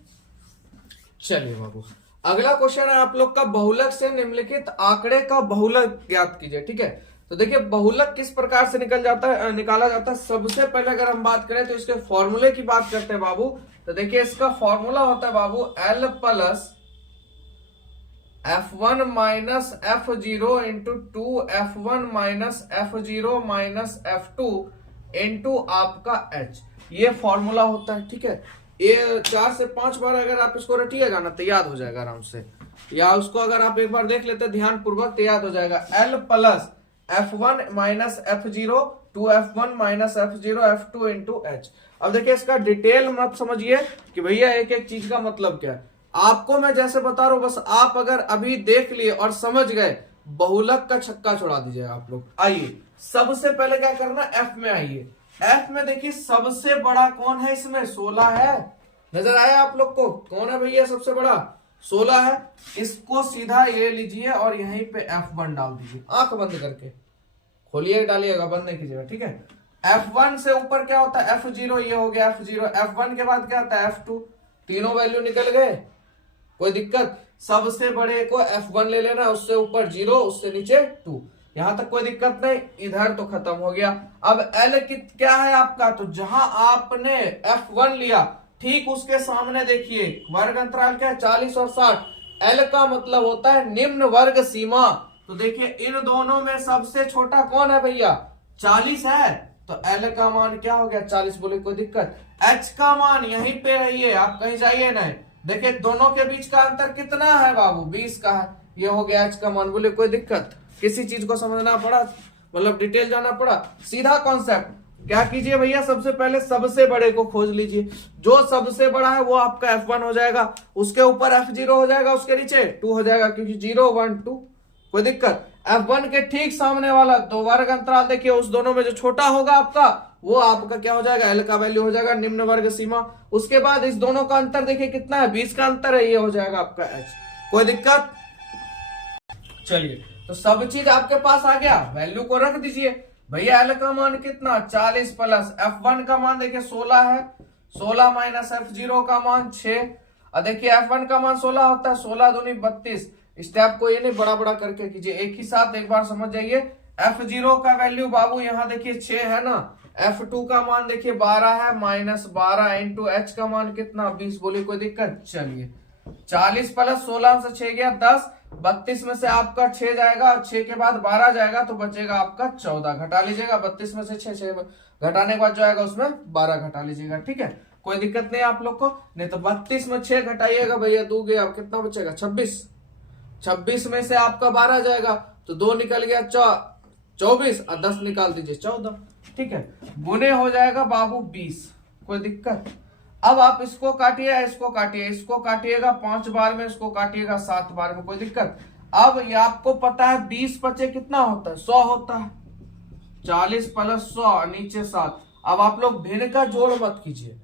चलिए बाबू अगला क्वेश्चन है आप लोग का, बहुलक से निम्नलिखित आंकड़े का बहुलक ज्ञात कीजिए, ठीक है। तो देखिए बहुलक किस प्रकार से निकाला जाता है। सबसे पहले अगर हम बात करें तो इसके फॉर्मूले की बात करते हैं बाबू, तो देखिए इसका फॉर्मूला होता है बाबू L plus F1 minus F0 into 2 F1 minus F0 minus F2 into आपका H, ये फॉर्मूला होता है, ठीक है। ये 4 से 5 बार अगर आप इसको रटिएगा ना तो याद हो जाएगा आराम से, या उसको अगर आप एक बार देख लेते ध्यान पूर्वक तो याद हो जाएगा। L plus F1 minus F0 2F1 minus F0 F2 into H। अब देखिए इसका डिटेल मत समझिए कि भैया एक एक चीज का मतलब क्या है, आपको मैं जैसे बता रहा हूं बस आप अगर अभी देख लिए और समझ गए, बहुलक का छक्का छोड़ा दीजिए आप लोग। आइए सबसे पहले क्या करना, F में आइए, F में देखिए सबसे बड़ा कौन है, इसमें 16 है, नजर आया आप लोग को, कौन है भैया सबसे बड़ा 16 है, इसको सीधा ये लीजिए और यहीं पे F1 डाल दीजिए, आंख बंद करके खोलिए डालिएगा, बंद नहीं कीजिएगा, ठीक है। F1 से ऊपर क्या होता है F0, ये हो गया F0, F1 के बाद क्या आता है F2, तीनों वैल्यू निकल गए, कोई दिक्कत। सबसे बड़े को F1 ले लेना, उससे ऊपर 0, उससे नीचे 2, यहां तक कोई दिक्कत नहीं, इधर तो खत्म हो गया। अब L क्या है आपका, तो जहां आपने F1 लिया ठीक उसके सामने देखिए वर्ग अंतराल क्या है 40 और 60, L का मतलब होता है निम्न वर्ग सीमा। तो देखिए इन दोनों में सबसे छोटा कौन है भैया, 40 है, तो L का मान क्या हो गया 40, बोले कोई दिक्कत। H का मान यहीं पे रहिए, आप कहीं जाइए नहीं, देखिए दोनों के बीच का अंतर कितना है बाबू, 20 का है, ये हो गया H का मान, बोले कोई दिक्कत। किसी चीज को समझना पड़ा, मतलब डिटेल जाना पड़ा, सीधा कॉन्सेप्ट। क्या कीजिए भैया, सबसे पहले सबसे बड़े को खोज लीजिए, जो सबसे बड़ा है वो आपका F1 हो जाएगा, उसके ऊपर F0 हो जाएगा, उसके नीचे 2 हो जाएगा, क्योंकि 0 1 2, कोई दिक्कत। F1 के ठीक सामने वाला तो वर्ग अंतराल देखिए, उस दोनों में जो छोटा होगा आपका वो आपका क्या हो जाएगा, L का वैल्यू हो जाएगा निम्न वर्ग सीमा। उसके बाद इस दोनों का अंतर देखिए कितना है, 20 का अंतर है, ये हो जाएगा आपका H, कोई दिक्कत। चलिए तो सब चीज आपके पास आ गया, वैल्यू को रख दीजिए भैया। L का मान कितना 40 प्लस F1 का मान देखिए 16 है, 16 माइनस F0 का मान 6, और देखिए F1 का मान 16 होता है, 16 दूनी 32। स्टेप को ये नहीं बड़ा बड़ा करके कीजिए, एक ही साथ एक बार समझ जाइए। F0 का वैल्यू बाबू यहाँ देखिए 6 है ना, F2 का मान देखिए 12 है, माइनस 12 इंटू H का मान कितना 20, बोलिए कोई दिक्कत। चलिए 40 प्लस 16 से 6 गया 10, 32 में से आपका 6 जाएगा और 6 के बाद 12 जाएगा तो बचेगा आपका 14, घटा लीजिएगा 32 में से 6 घटाने के बाद जो आएगा उसमें 12 घटा लीजिएगा, ठीक है, कोई दिक्कत नहीं आप लोग को। नहीं तो 32 में 6 घटाइएगा भैया, 2 गया, कितना बचेगा 26, 26 में से आपका 12 जाएगा तो 2 निकल गया 24, और 10 निकाल दीजिए 14, ठीक है, गुने हो जाएगा बाबू 20, कोई दिक्कत। अब आप इसको काटिए, इसको काटिए, इसको काटिएगा 5 बार में, इसको काटिएगा 7 बार में, कोई दिक्कत। अब ये आपको पता है 20 बचे कितना होता है 100 होता है, 40 प्लस 100 नीचे 7। अब आप लोग भिन्न का जोड़ मत कीजिए,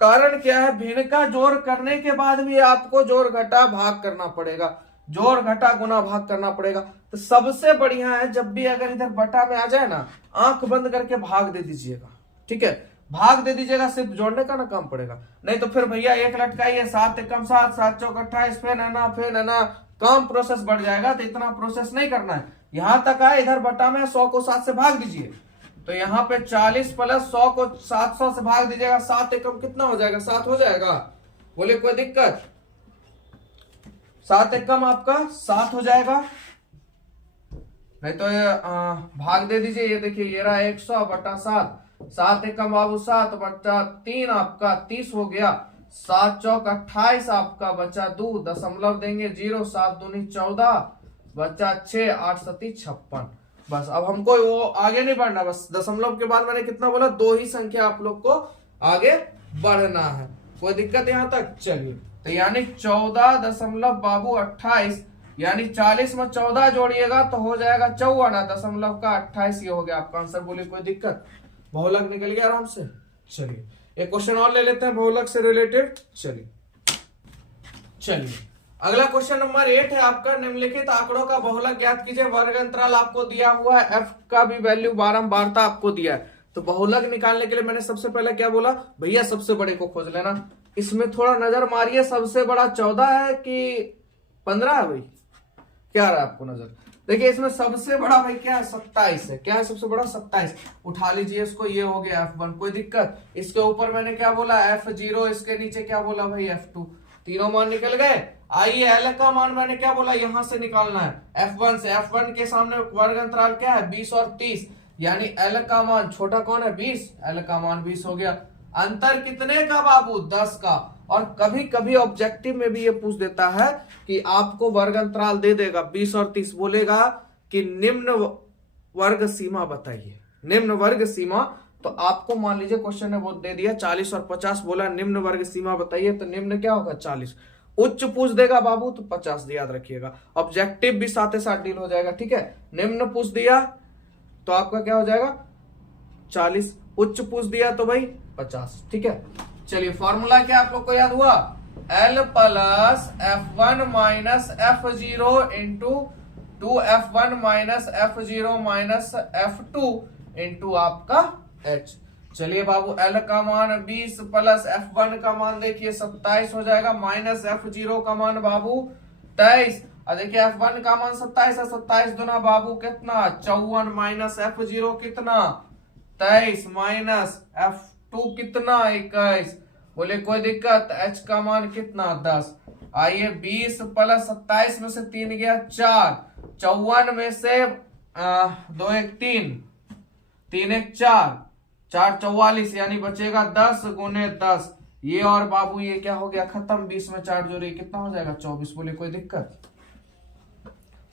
कारण क्या है, भिन्न का जोड़ करने के बाद भी आपको जोड़ घटा भाग करना पड़ेगा, जोड़ घटा गुना भाग करना पड़ेगा। तो सबसे बढ़िया है जब भी अगर इधर बटा में आ जाए ना, आंख बंद करके भाग दे दीजिएगा, ठीक है, भाग दे दीजिएगा, सिर्फ जोड़ने का ना काम पड़ेगा। नहीं तो फिर भैया एक लटकाइए, 7 एकम 7, 7 चौक 28, फिर है ना काम प्रोसेस बढ़ जाएगा, तो इतना प्रोसेस नहीं करना है। यहां तक आए, इधर बटा में 100 को 7 से भाग दीजिए, तो यहाँ पे 40 प्लस 100 को 700 से भाग दीजिएगा, 7 एकम कितना हो जाएगा 7 हो जाएगा, बोले कोई दिक्कत। 7 एकम आपका 7 हो जाएगा, नहीं तो भाग दे दीजिए, ये देखिए ये रहा 100 बटा 7, 7 एकम बाबू 7 बटा 3 आपका 30 हो गया, 7 चौक 28 आपका बचा 2, दशमलव देंगे 0, 7 दूनी 14 बचा 6, 8 सती 56। बस अब हमको वो आगे नहीं बढ़ना, बस दशमलव के बाद मैंने कितना बोला, 2 ही संख्या आप लोग को आगे बढ़ना है, कोई दिक्कत यहाँ तक। चलिए तो यानी 14 दशमलव बाबू 28, यानी 40 में 14 जोड़िएगा तो हो जाएगा 54, दशमलव का 28, ये हो गया आपका आंसर, बोलिए कोई दिक्कत। बहुलक निकल गया आराम से। चलिए एक क्वेश्चन और ले लेते हैं बहुलक से रिलेटेड। चलिए अगला क्वेश्चन नंबर 8 है आपका, निम्नलिखित आंकड़ों का बहुलक ज्ञात कीजिए। वर्ग अंतराल आपको दिया हुआ है, एफ का भी वैल्यू बारंबारता आपको दिया है। तो बहुलक निकालने के लिए मैंने सबसे पहले क्या बोला भैया, सबसे बड़े को खोज लेना। इसमें थोड़ा नजर मारिए, सबसे बड़ा 14 है कि 15 है भाई, क्या रहा है आपको नजर? देखिए इसमें सबसे बड़ा भाई क्या है 27 है, क्या है सबसे बड़ा 27, उठा लीजिए इसको, ये हो गया F1, कोई दिक्कत। इसके ऊपर मैंने क्या बोला F0, इसके नीचे क्या बोला भाई F2, तीनों मान निकल गए। आइए L का मान मैंने क्या बोला, यहां से निकालना है F1 से। F1 के सामने वर्ग अंतराल क्या है 20 और 30, यानी L का मान छोटा कौन है 20, L का मान 20 हो गया। अंतर कितने का बाबू 10 का। और कभी कभी ऑब्जेक्टिव में भी ये पूछ देता है कि आपको वर्ग अंतराल दे देगा 20 और 30, बोलेगा कि निम्न वर्ग सीमा बताइए, निम्न वर्ग सीमा। तो आपको मान लीजिए क्वेश्चन ने वो दे दिया 40 और 50, बोला निम्न वर्ग सीमा बताइए, तो निम्न क्या होगा 40, उच्च पूछ देगा बाबू तो 50 याद रखिएगा। ऑब्जेक्टिव भी साथ साथ डील हो जाएगा, ठीक है। निम्न पूछ दिया तो आपका क्या हो जाएगा 40, उच्च पूछ दिया तो भाई 50, ठीक है। चलिए फॉर्मूला क्या आप लोग को याद हुआ, L plus F1 minus F0 into 2F1 minus F0 minus F2 into आपका H। चलिए बाबू L का मान 20 प्लस F1 का मान देखिए 27 हो जाएगा, माइनस F0 का मान बाबू 23, और देखिए F1 का मान 27 है, 27 दुना बाबू कितना 54, माइनस F0 कितना 23, माइनस F2 कितना 21। बोले कोई दिक्कत, H का मान कितना 10। आइए 20 प्लस 27 में से 3 गया 4, 54 में से 2 1 3, 3 1 4, 4 44, यानी बचेगा 10 गुने 10। ये और बाबू ये क्या हो गया खत्म, 20 में 4 जोड़िए कितना हो जाएगा 24। बोले कोई दिक्कत,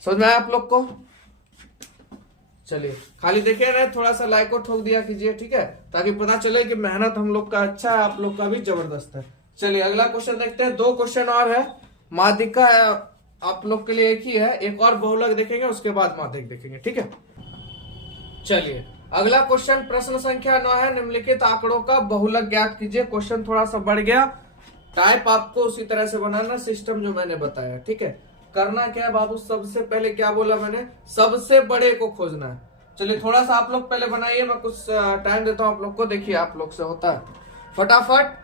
समझ में आया आप लोग को। चलिए खाली देखिए ना, थोड़ा सा लाइक को ठोक दिया कीजिए, ठीक है, ताकि पता चले कि मेहनत हम लोग का अच्छा है, आप लोग का भी जबरदस्त है। चलिए अगला क्वेश्चन देखते हैं, 2 क्वेश्चन और है। माध्यिका आप लोग के लिए एक ही है, एक और बहुलक देखेंगे उसके बाद माध्यिक देखेंगे, ठीक है। चलिए अगला क्वेश्चन प्रश्न संख्या 9 है, निम्नलिखित आंकड़ों का बहुलक ज्ञात कीजिए। क्वेश्चन थोड़ा सा बढ़ गया, टाइप आपको उसी तरह से बनाना, सिस्टम जो मैंने बताया, ठीक है। करना क्या है बाबू, सबसे पहले क्या बोला मैंने, सबसे बड़े को खोजना है। चलिए थोड़ा सा आप लोग पहले बनाइए, मैं कुछ टाइम देता हूं आप लोग को, देखिए आप लोग से होता है फटाफट।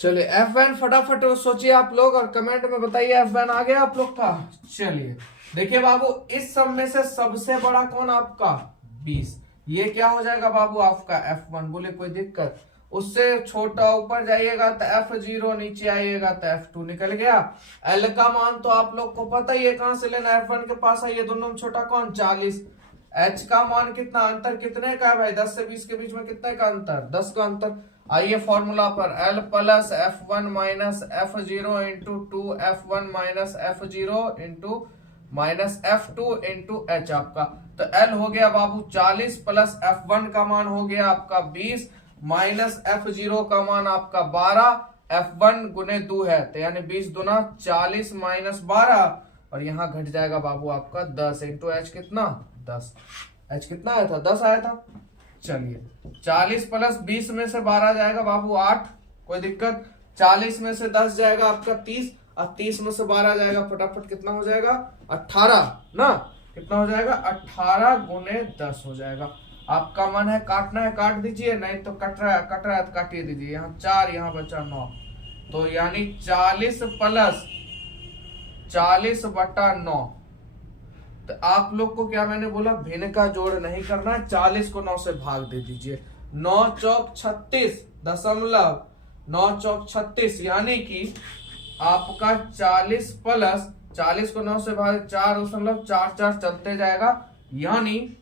चलिए F1 फटाफट सोचिए आप लोग और कमेंट में बताइए F1 आ गया आप लोग का। चलिए देखिए बाबू, इस सब में से सबसे बड़ा कौन आपका 20, ये क्या हो जाएगा बाबू आपका F1। बोले कोई दिक्कत, उससे छोटा ऊपर जाइएगा तो F0, नीचे आइएगा तो F2 निकल गया। L का मान तो आप लोग को पता ही है कहां से लेना, F1 के पास है, ये दोनों में छोटा कौन 40। H का मान कितना, अंतर कितने का है भाई, 10 से 20 के बीच में कितने का अंतर, 10 का अंतर। आइए फॉर्मूला पर, L plus F1 minus F0 into 2F1 minus F0 into minus F2 into H आपका। तो L हो गया बाबू 40 प्लस F1 का मान हो गया आपका 20 माइनस F0 का मान आपका 12, F1 गुने 2 है तो यानी 20 दुना 40 माइनस 12, और यहाँ घट जाएगा बाबू आपका 10 इंटू H कितना 10। H कितना आया था 10 आया था। चलिए 40 प्लस 20 में से 12 जाएगा बाबू 8, कोई दिक्कत। 40 में से 10 जाएगा आपका 30, और 30 में से 12 जाएगा फटाफट कितना हो जाएगा 18 ना, कितना हो जाएगा 18 गुने 10 हो जाएगा। आपका मन है काटना है काट दीजिए, नहीं तो कट रहा है तो काटिए दीजिए। यहाँ 4, यहाँ बचा 9, तो यानी 40 प्लस 40 बटा 9। तो आप लोग को क्या मैंने बोला, भिन्न का जोड़ नहीं करना है, 40 को 9 से भाग दे दीजिए। 9 चौक 36 दशमलव 9 चौक 36, यानी कि आपका 40 प्लस 40 को 9 से भाग 4.44 चलते जाएगा, यानी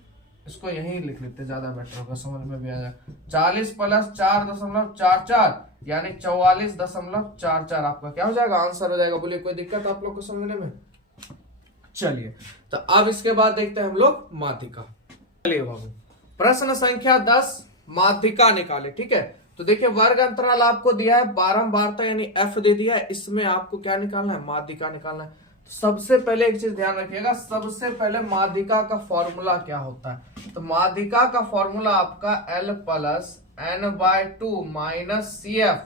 इसको यहीं लिख लेते ज्यादा बेटर होगा, समझ में भी आ जाएगा। 40 प्लस 4.44 यानी 44.44 आपका क्या हो जाएगा, आंसर हो जाएगा। बोलिए कोई दिक्कत आप लोग को समझने में। चलिए तो अब इसके बाद देखते हैं हम लोग माध्यिका। चलिए बाबू प्रश्न संख्या 10 माध्यिका निकाले, ठीक है। तो देखिए वर्ग अंतराल आपको दिया है बारंबारता यानी F दे दिया है, इसमें आपको क्या निकालना है, माध्यिका निकालना है। सबसे पहले एक चीज ध्यान रखिएगा, सबसे पहले माध्यिका का फॉर्मूला क्या होता है। तो माध्यिका का फॉर्मूला आपका L plus n/2 minus CF,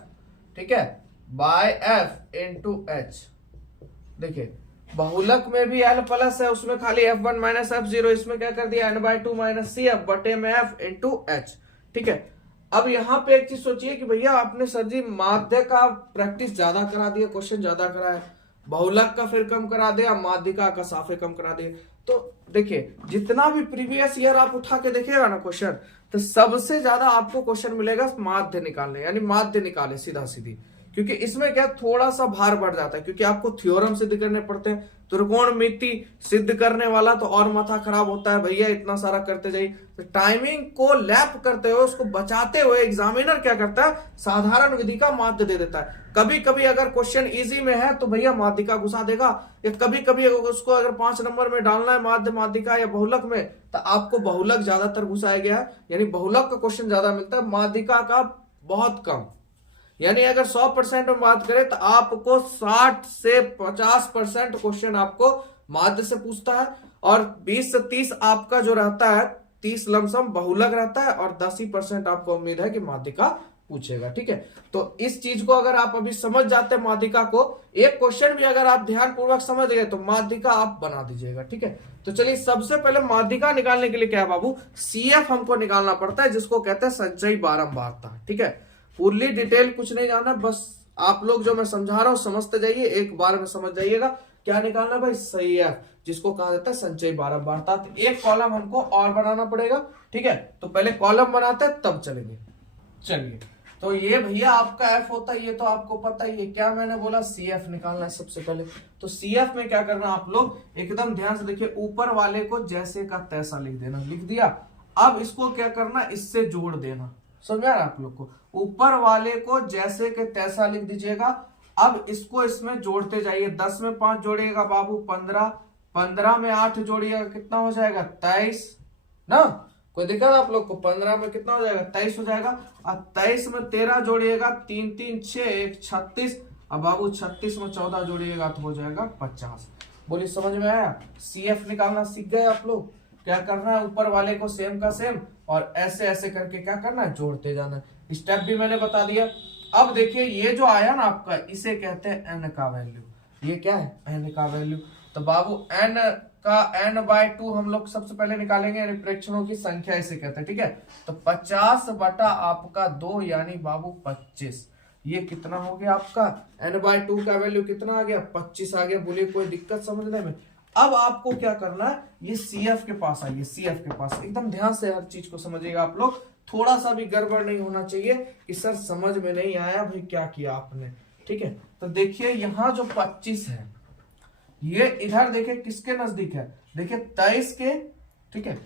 ठीक है, बाय F इंटू H। देखिए बहुलक में भी L प्लस है, उसमें खाली F1 माइनस F0, इसमें क्या कर दिया n/2 माइनस CF बटे में F इंटू H, ठीक है। अब यहाँ पे एक चीज सोचिए कि भैया आपने सर जी माध्य का प्रैक्टिस ज्यादा करा दिया, क्वेश्चन ज्यादा कराया, बहुलक का फिर कम करा दिया, माध्यिका का साफे कम करा दिया। तो देखिए जितना भी प्रीवियस ईयर आप उठा के देखिएगा ना क्वेश्चन, तो सबसे ज्यादा आपको क्वेश्चन मिलेगा माध्य निकालने, यानी माध्य निकाले सीधा सीधी, क्योंकि इसमें क्या थोड़ा सा भार बढ़ जाता है, क्योंकि आपको थ्योरम सिद्ध करने पड़ते हैं, त्रिकोणमिति सिद्ध करने वाला तो और माथा खराब होता है भैया, इतना सारा करते जाइए। तो टाइमिंग को लैप करते हुए, उसको बचाते हुए एग्जामिनर क्या करता है, साधारण विधि का माध्य दे देता है। कभी कभी अगर क्वेश्चन इजी में है तो भैया माध्यिका घुसा देगा, या कभी कभी उसको अगर 5 नंबर में डालना है माध्य माध्यिका या बहुलक में, तो आपको बहुलक ज्यादातर घुसाया गया है, यानी बहुलक का क्वेश्चन ज्यादा मिलता है, माध्यिका का बहुत कम। यानी अगर 100% में बात करें तो आपको 60 से 50% क्वेश्चन आपको माध्य से पूछता है, और 20 से 30 आपका जो रहता है 30 लमसम बहुलक रहता है, और 10% आपको उम्मीद है कि माध्यिका पूछेगा। ठीक है, तो इस चीज को अगर आप अभी समझ जाते हैं माध्यिका को, एक क्वेश्चन भी अगर आप ध्यान पूर्वक समझ गए तो माध्यिका आप बना दीजिएगा। ठीक है, तो चलिए सबसे पहले माध्यिका निकालने के लिए क्या है बाबू, CF हमको निकालना पड़ता है, जिसको कहते हैं संचयी बारंबारता। ठीक है, पूरी डिटेल कुछ नहीं जानना, बस आप लोग जो मैं समझा रहा हूं समझते जाइए, एक बार में समझ जाइएगा। क्या निकालना भाई, CF, जिसको कहा जाता है संचयी बारंबारता। तो एक कॉलम हमको और बनाना पड़ेगा। ठीक है, तो पहले कॉलम बनाते हैं तब चलेंगे। चलिए, तो ये भैया आपका F होता है, ये तो आपको पता ही है। क्या मैंने बोला, CF निकालना है सबसे पहले। तो CF में क्या करना आप लोग एकदम ध्यान से देखिए, ऊपर वाले को जैसे का तैसा लिख देना, लिख दिया। अब इसको क्या करना, इससे जोड़ देना। समझ आ रहा है आप लोग को, ऊपर वाले को जैसे के तैसा लिख दीजिएगा। अब इसको इसमें जोड़ते जाइए, 10 में 5 जोड़िएगा बाबू 15, 15 में 8 जोड़िएगा कितना हो जाएगा 23 ना। कोई दिक्कत आप लोग को, 15 में कितना हो जाएगा 23 हो जाएगा। अब 23 में 13 जोड़िएगा, 3 3 6 1 36। अब बाबू 36 में 14 जोड़िएगा तो हो जाएगा 50। बोलिए समझ में आया। CF निकालना सीख गए आप लोग। क्या करना है, ऊपर वाले को सेम का सेम और ऐसे ऐसे करके क्या करना है, जोड़ते जाना है। स्टेप भी मैंने बता दिया। अब देखिए ये जो आया ना आपका, इसे कहते हैं n का वैल्यू। ये क्या है, n का वैल्यू। तो बाबू n का n/2 हम लोग सबसे पहले निकालेंगे, यानी प्रेक्षणों की संख्या इसे कहते हैं। ठीक है, तो 50 बटा आपका 2 यानी बाबू 25। ये कितना हो गया आपका, n/2 का वैल्यू कितना आ गया, 25 आ गया। बोलिए कोई दिक्कत समझने में। अब आपको क्या करना है, ये CF के पास आइए, CF के पास एकदम ध्यान से हर चीज को समझिएगा आप लोग। थोड़ा सा भी गड़बड़ नहीं होना चाहिए कि सर समझ में नहीं आया भाई क्या किया आपने। ठीक है, तो देखिए यहाँ जो 25 है, ये इधर देखिए किसके नजदीक है, देखिए 23 के। ठीक है,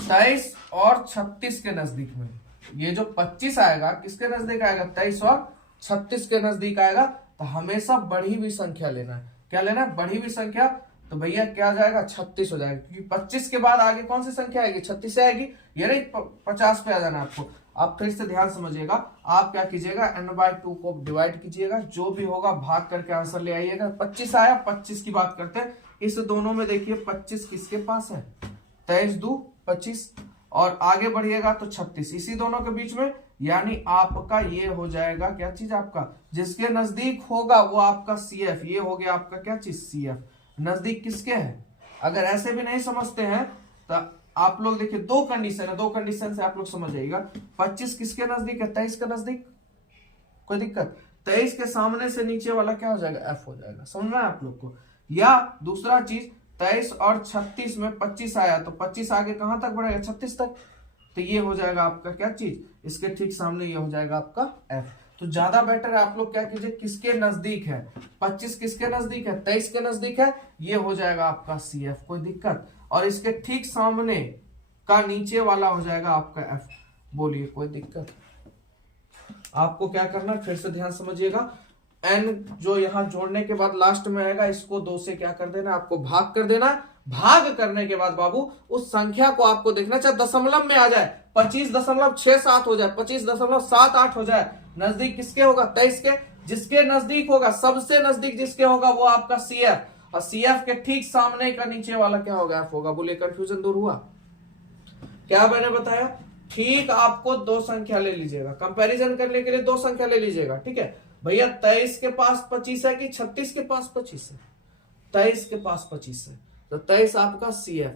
23 और 36 के नजदीक में ये जो 25 आएगा किसके नजदीक आएगा, 23 और 36 के नजदीक आएगा। तो हमेशा बढ़ी हुई संख्या लेना है। क्या लेना है, बढ़ी हुई संख्या। तो भैया क्या जाएगा, 36 हो जाएगा, क्योंकि 25 के बाद आगे कौन सी संख्या आएगी, 36 से आएगी। ये नहीं 50 पे आ जाना आपको। आप फिर से ध्यान समझिएगा, आप क्या कीजिएगा, n/2 को डिवाइड कीजिएगा, जो भी होगा भाग करके आंसर ले आइएगा। 25 आया, 25 की बात करते हैं। इस दोनों में देखिए 25 किसके पास है, 23 2 25, और आगे बढ़िएगा तो 36 इसी दोनों के बीच में, यानी आपका ये हो जाएगा क्या चीज, आपका जिसके नजदीक होगा वो आपका CF। ये हो गया आपका क्या चीज, CF। नजदीक किसके है, अगर ऐसे भी नहीं समझते हैं तो आप लोग देखिए दो कंडीशन है, दो कंडीशन से आप लोग समझ जाइएगा। 25 किसके नजदीक है, 23 के नजदीक। कोई दिक्कत, 23 के सामने से नीचे वाला क्या हो जाएगा, F हो जाएगा। समझ रहे हैं आप लोग को। या दूसरा चीज, 23 और 36 में 25 आया तो 25 आगे कहां तक बढ़ेगा, 36 तक। तो ये हो जाएगा आपका क्या चीज, इसके ठीक सामने ये हो जाएगा आपका F। तो ज्यादा बेटर है आप लोग क्या कीजिए, किसके नजदीक है, 25 किसके नजदीक है, 23 के नजदीक है, ये हो जाएगा आपका CF। कोई दिक्कत, और इसके ठीक सामने का नीचे वाला हो जाएगा आपका F। बोलिए कोई दिक्कत। आपको क्या करना है, फिर से ध्यान समझिएगा। n जो यहाँ जोड़ने के बाद लास्ट में आएगा, इसको 2 से क्या कर देना, आपको भाग कर देना। भाग करने के बाद बाबू उस संख्या को आपको देखना, चाहे दशमलव में आ जाए, 25.67 हो जाए, 25.78 हो जाए, नजदीक किसके होगा, 23 के। जिसके नजदीक होगा, सबसे नजदीक जिसके होगा वो आपका CF, और CF के ठीक सामने का नीचे वाला क्या होगा, F होगा। बोलिए कंफ्यूजन दूर हुआ। क्या मैंने बताया, ठीक आपको 2 संख्या ले लीजिएगा, कंपैरिजन करने के लिए 2 संख्या ले लीजिएगा। ठीक है भैया, 23 के पास 25 है कि 36 के पास 25 है, 23 के पास 25 है, तो 23 आपका CF,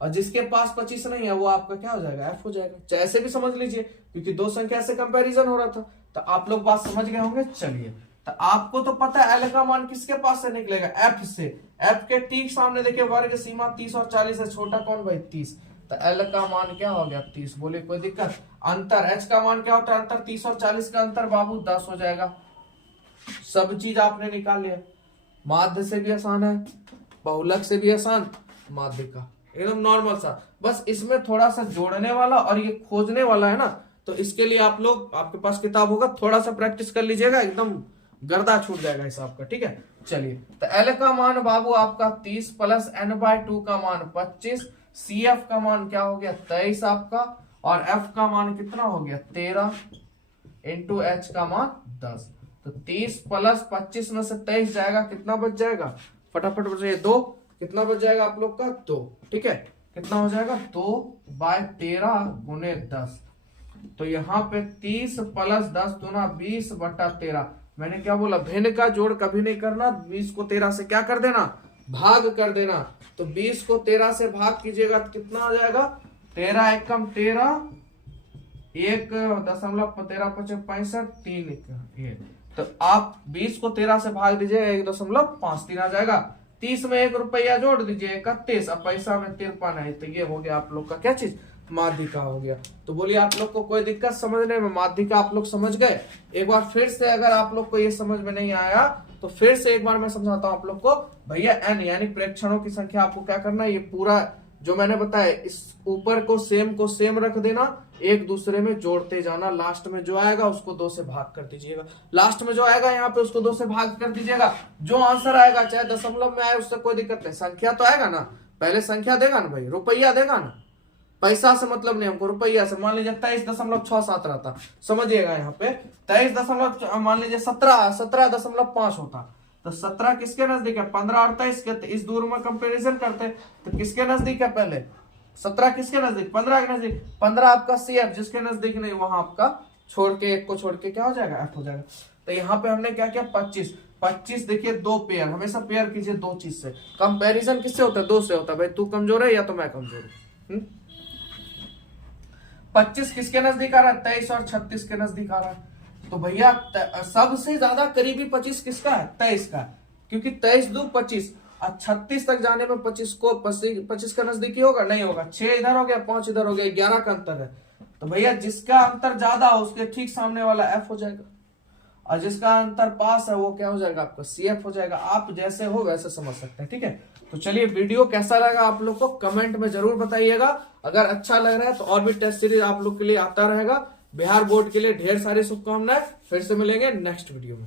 और जिसके पास 25 नहीं है वो आपका क्या हो जाएगा, F हो जाएगा। चाहे ऐसे भी समझ लीजिए, क्योंकि 2 संख्या से कंपैरिजन हो रहा था। तो आप लोग बात समझ गए होंगे। चलिए, तो आपको तो पता है L का मान किसके पास से निकलेगा, F से। F के ठीक सामने देखिए वर्ग सीमा 30 और 40 है, छोटा कौन भाई 30। तो L का मान क्या हो गया 30। बोलिए कोई दिक्कत। अंतर H का मान क्या होता है, अंतर 30 और 40 का अंतर बाबू 10 हो जाएगा। सब चीज आपने निकाल लिया। माध्य से भी आसान है, बहुलक से भी आसान, माध्य का एकदम नॉर्मल सा। बस इसमें थोड़ा सा जोड़ने वाला और ये खोजने वाला है ना, तो इसके लिए आप लोग, आपके पास किताब होगा, थोड़ा सा प्रैक्टिस कर लीजिएगा, एकदम गर्दा छूट जाएगा हिसाब का। ठीक है, चलिए, तो L का मान बाबू आपका 30 प्लस n/2 का मान 25, CF का मान क्या हो गया 23 आपका, और F का मान कितना हो गया 13, इंटू H का मान 10। तो 30 प्लस 25 में से 23 जाएगा, कितना बच जाएगा, फटाफट बच जाइए 2, कितना बच जाएगा आप लोग का 2। ठीक है, कितना हो जाएगा 2/13 गुने 10। तो यहाँ पे 30 प्लस 10 दूना 20/13। मैंने क्या बोला, भिन्न का जोड़ कभी नहीं करना, 20 को 13 से क्या कर देना, भाग कर देना। तो 20 को 13 से भाग कीजिएगा तो कितना आ जाएगा, 13 एकम 13, 1.13 3 1। तो आप 20 को 13 से भाग दीजिए 1.53 आ जाएगा। 30 में 1 रुपया जोड़ दीजिए 31, अब पैसा में 53 है। तो ये हो गया आप लोग का क्या चीज, माध्यिका हो गया। तो बोलिए आप लोग को कोई दिक्कत समझने में, माध्यिका आप लोग समझ गए। एक बार फिर से अगर आप लोग को ये समझ में नहीं आया तो फिर से एक बार मैं समझाता हूँ आप लोग को। भैया n यानी प्रेक्षणों की संख्या आपको क्या करना है, ये पूरा जो मैंने बताया इस ऊपर को सेम रख देना, एक दूसरे में जोड़ते जाना। लास्ट में जो आएगा उसको 2 से भाग कर दीजिएगा, लास्ट में जो आएगा यहाँ पे उसको 2 से भाग कर दीजिएगा। जो आंसर आएगा चाहे दशमलव में आए उससे कोई दिक्कत नहीं, संख्या तो आएगा ना, पहले संख्या देगा ना भाई, रुपया देगा ना, पैसा से मतलब नहीं हमको, रुपया से। मान लीजिए 23.67 रहता, समझिएगा यहाँ पे 23 मान लीजिए 17.5 होता, तो 17 किसके नजदीक है, 15 और 23 के, इस दूर में कंपैरिजन करते तो किसके नजदीक है, पहले 17 किसके नजदीक, 15 के नजदीक। 15 आपका CF, जिसके नजदीक नहीं वहां आपका छोड़ के, एक को छोड़ के क्या हो जाएगा, F हो जाएगा। तो यहाँ पे हमने क्या किया, 25 देखिए 2 पेयर, हमेशा पेयर कीजिए 2 चीज से। कंपैरिजन किससे होता है, 2 से होता है। भाई तू कमजोर है या तो मैं कमजोर हूं। 25 किसके नजदीक आ रहा है, 23 और 36 के नजदीक आ रहा है। तो भैया सबसे ज्यादा करीबी 25 किसका है, 23 का, क्योंकि 23 2 25 और 36 तक जाने में 25 का नजदीकी होगा, नहीं होगा। 6 इधर हो गया, 5 इधर हो गया, 11 का अंतर है। तो भैया जिसका अंतर ज्यादा हो उसके ठीक सामने वाला F हो जाएगा, और जिसका अंतर पास है वो क्या हो जाएगा, आपका CF हो जाएगा। आप जैसे हो वैसे समझ सकते हैं, ठीक है। तो चलिए वीडियो कैसा लगा आप लोग को कमेंट में जरूर बताइएगा। अगर अच्छा लग रहा है तो और भी टेस्ट सीरीज आप लोग के लिए आता रहेगा। बिहार बोर्ड के लिए ढेर सारी शुभकामनाएं। फिर से मिलेंगे नेक्स्ट वीडियो में।